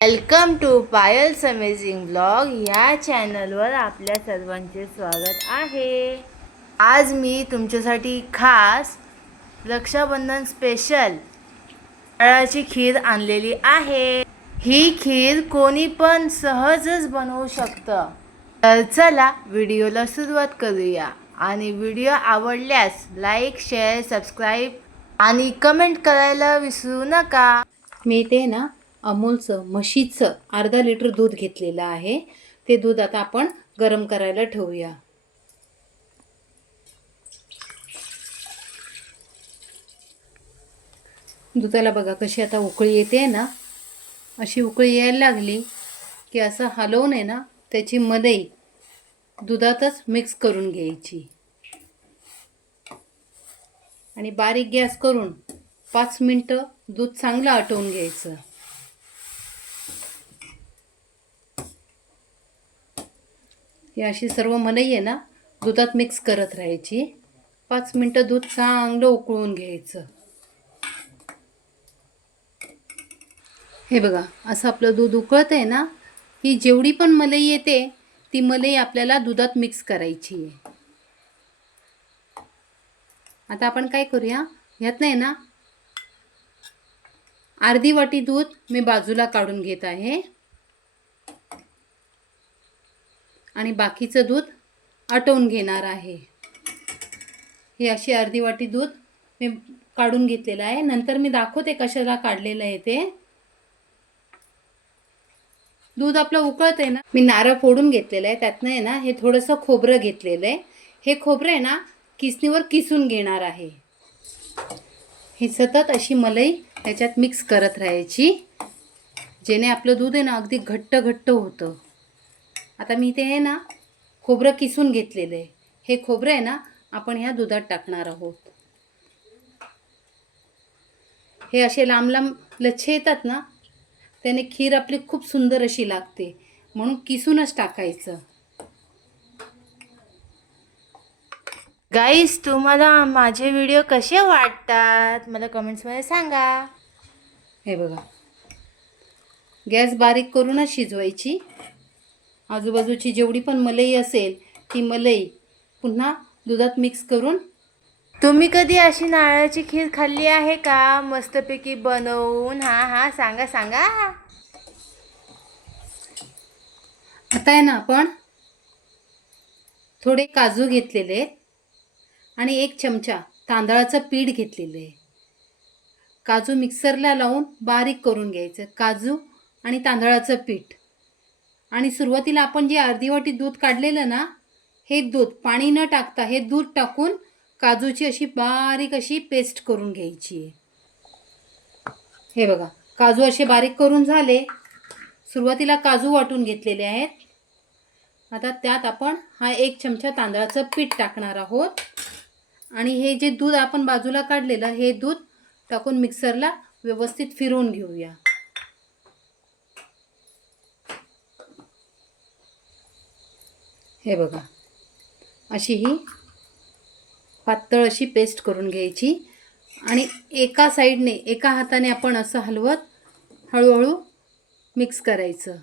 Welcome to Payal's amazing blog या चॅनलवर आपल्या सर्वांचे स्वागत आहे. आज मी तुमच्यासाठी खास रक्षाबंधन स्पेशल नारळाची खीर आणलेली आहे. ही खीर कोणी पण सहजच बनवू शकतं. तर चला व्हिडिओला सुरुवात करूया. आणि व्हिडिओ आवडल्यास लाईक शेअर सबस्क्राईब आणि कमेंट करायला विसरू नका. मी ते ना अमूलचं म्हशीचं अर्धा लिटर दूध घेतलेलं आहे. ते दूध आता आपण गरम करायला ठेवूया. दुधाला बघा कशी आता उकळी येते ना. अशी उकळी यायला लागली की असं हलवून आहे ना त्याची मदई दुधातच मिक्स करून घ्यायची. आणि बारीक गॅस करून पाच मिनटं दूध चांगलं आटवून घ्यायचं. ही अशी सर्व मलई आहे ना दुधात मिक्स करत राहायची. पाच मिनटं दूध चांगलं उकळून घ्यायचं. हे बघा असं आपलं दूध उकळत आहे ना ही जेवढी पण मलई येते ती मलई आपल्याला दुधात मिक्स करायची आहे. आता आपण काय करूया ह्यात नाही ना अर्धी वाटी दूध मी बाजूला काढून घेत आहे. आणि बाकीचं दूध आटवून घेणार आहे. ही अशी अर्धी वाटी दूध मी काढून घेतलेलं आहे. नंतर मी दाखवते कशाला काढलेलं आहे ते. दूध आपलं उकळत आहे ना मी नारळ फोडून घेतलेलं आहे. त्यातनं आहे ना हे थोडंसं खोबरं घेतलेलं आहे. हे खोबरं आहे ना किसणीवर किसून घेणार आहे. हे सतत अशी मलई त्याच्यात मिक्स करत राहायची जेणे आपलं दूध आहे ना अगदी घट्ट घट्ट होतं. आता मी ते आहे ना खोबरं किसून घेतलेलं आहे. हे खोबरं आहे ना आपण ह्या दुधात टाकणार आहोत. हे असे लांब लांब लच्छे येतात ना त्याने खीर आपली खूप सुंदर अशी लागते. म्हणून किसूनच टाकायचं. गाईस तुम्हाला माझे व्हिडिओ कसे वाटतात? मला कमेंट्समध्ये सांगा. हे बघा. गॅस बारीक करूनच शिजवायची. आजूबाजूची जेवढी पण मलई असेल ती मलई पुन्हा दुधात मिक्स करून तुम्ही कधी अशी नारळाची खीर खाल्ली आहे का? मस्तपैकी बनवून हा हा सांगा सांगा. आता आहे ना आपण थोडे काजू घेतलेले आहेत आणि एक चमचा तांदळाचं पीठ घेतलेलं आहे. काजू मिक्सरला लावून बारीक करून घ्यायचं काजू आणि तांदळाचं पीठ. आणि सुरुवातीला आपण जे अर्धी वाटी दूध काढलेलं ना हे दूध पाणी न टाकता हे दूध टाकून काजूची अशी बारीक अशी पेस्ट करून घ्यायची आहे. हे बघा काजू असे बारीक करून झाले. सुरुवातीला काजू वाटून घेतलेले आहेत. आता त्यात आपण हा एक चमचा तांदळाचं पीठ टाकणार आहोत. आणि हे जे दूध आपण बाजूला काढलेलं हे दूध टाकून मिक्सरला व्यवस्थित फिरवून घेऊया. हे बघा. अशी ही पातळ अशी पेस्ट करून घ्यायची. आणि एका साईडने एका हाताने आपण असं हलवत हळूहळू मिक्स करायचं.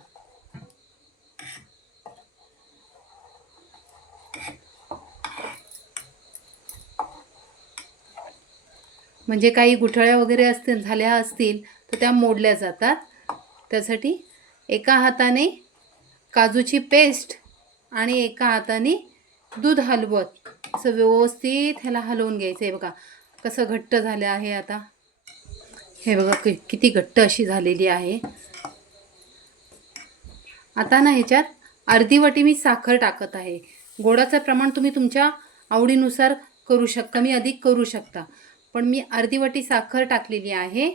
म्हणजे काही गुठळ्या वगैरे असतील झाल्या असतील तर त्या मोडल्या जातात. त्यासाठी एका हाताने काजूची पेस्ट आणि एका हाताने दूध हलवत. असं व्यवस्थित ह्याला हलवून घ्यायचं आहे बघा. कसं घट्ट झालं आहे आता. हे बघा कि किती घट्ट अशी झालेली आहे. आता ना ह्याच्यात अर्धी वाटी मी साखर टाकत आहे. गोडाचं प्रमाण तुम्ही तुमच्या आवडीनुसार करू शक कमी अधिक करू शकता. पण मी अर्धी वाटी साखर टाकलेली आहे.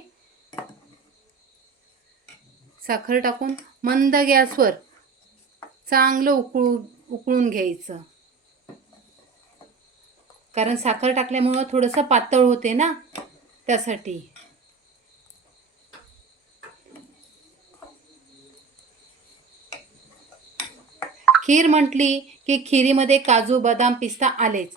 साखर टाकून मंद गॅसवर चांगलं उकळू उकळून घ्यायचं. कारण साखर टाकल्यामुळं थोडंसं पातळ होते ना त्यासाठी. खीर म्हटली की खिरीमध्ये काजू बदाम पिस्ता आलेच.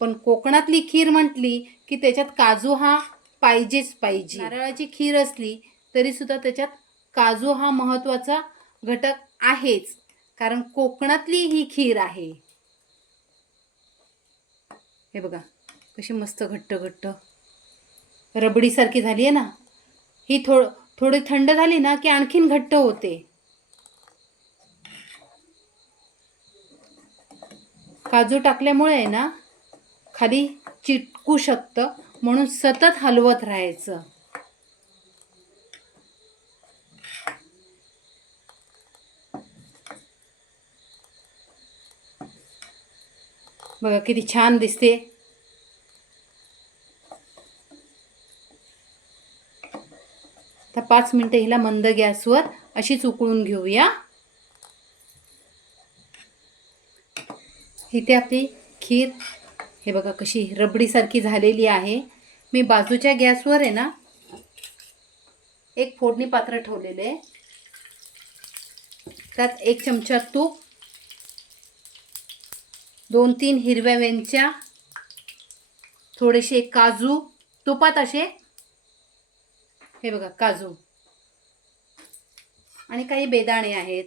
पण कोकणातली खीर म्हटली की त्याच्यात काजू हा पाहिजेच पाहिजे. नारळाची खीर असली तरी सुद्धा त्याच्यात काजू हा महत्त्वाचा घटक आहेच. कारण कोकणातली ही खीर आहे. हे बघा कशी मस्त घट्ट घट्ट. रबडीसारखी झाली आहे ना. ही थोड थोडी थंड झाली ना की आणखीन घट्ट होते. काजू टाकल्यामुळे आहे ना खाली चिटकू शकतं म्हणून सतत हलवत राहायचं. बघा किती छान दिसते. आता पाच मिनटं हिला मंद गॅसवर अशीच उकळून घेऊया. इथे आपली खीर हे बघा कशी रबडीसारखी झालेली आहे. मी बाजूच्या गॅसवर आहे ना एक फोडणी पात्र ठेवलेलं आहे. त्यात एक चमचा तूप दोन तीन हिरव्या वेंच्या थोडेसे काजू तुपात असे हे बघा काजू. आणि काही बेदाणे आहेत.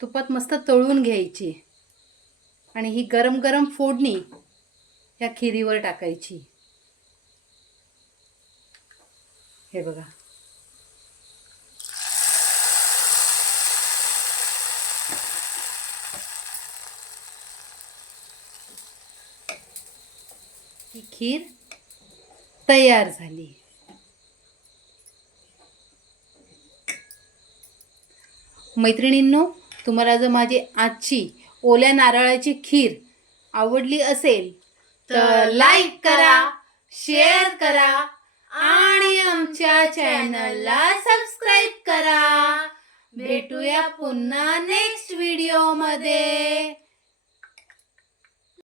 तुपात मस्त तळून घ्यायची. आणि ही गरम गरम फोडणी या खिरीवर टाकायची. हे बघा. ही खीर तयार झाली. मैत्रिणींनो तुम्हाला जर माझी आजची ओल्या नारळाची खीर आवडली असेल तर लाईक करा शेअर करा आणि आमच्या चॅनलला सबस्क्राईब करा. भेटूया पुन्हा नेक्स्ट व्हिडिओमध्ये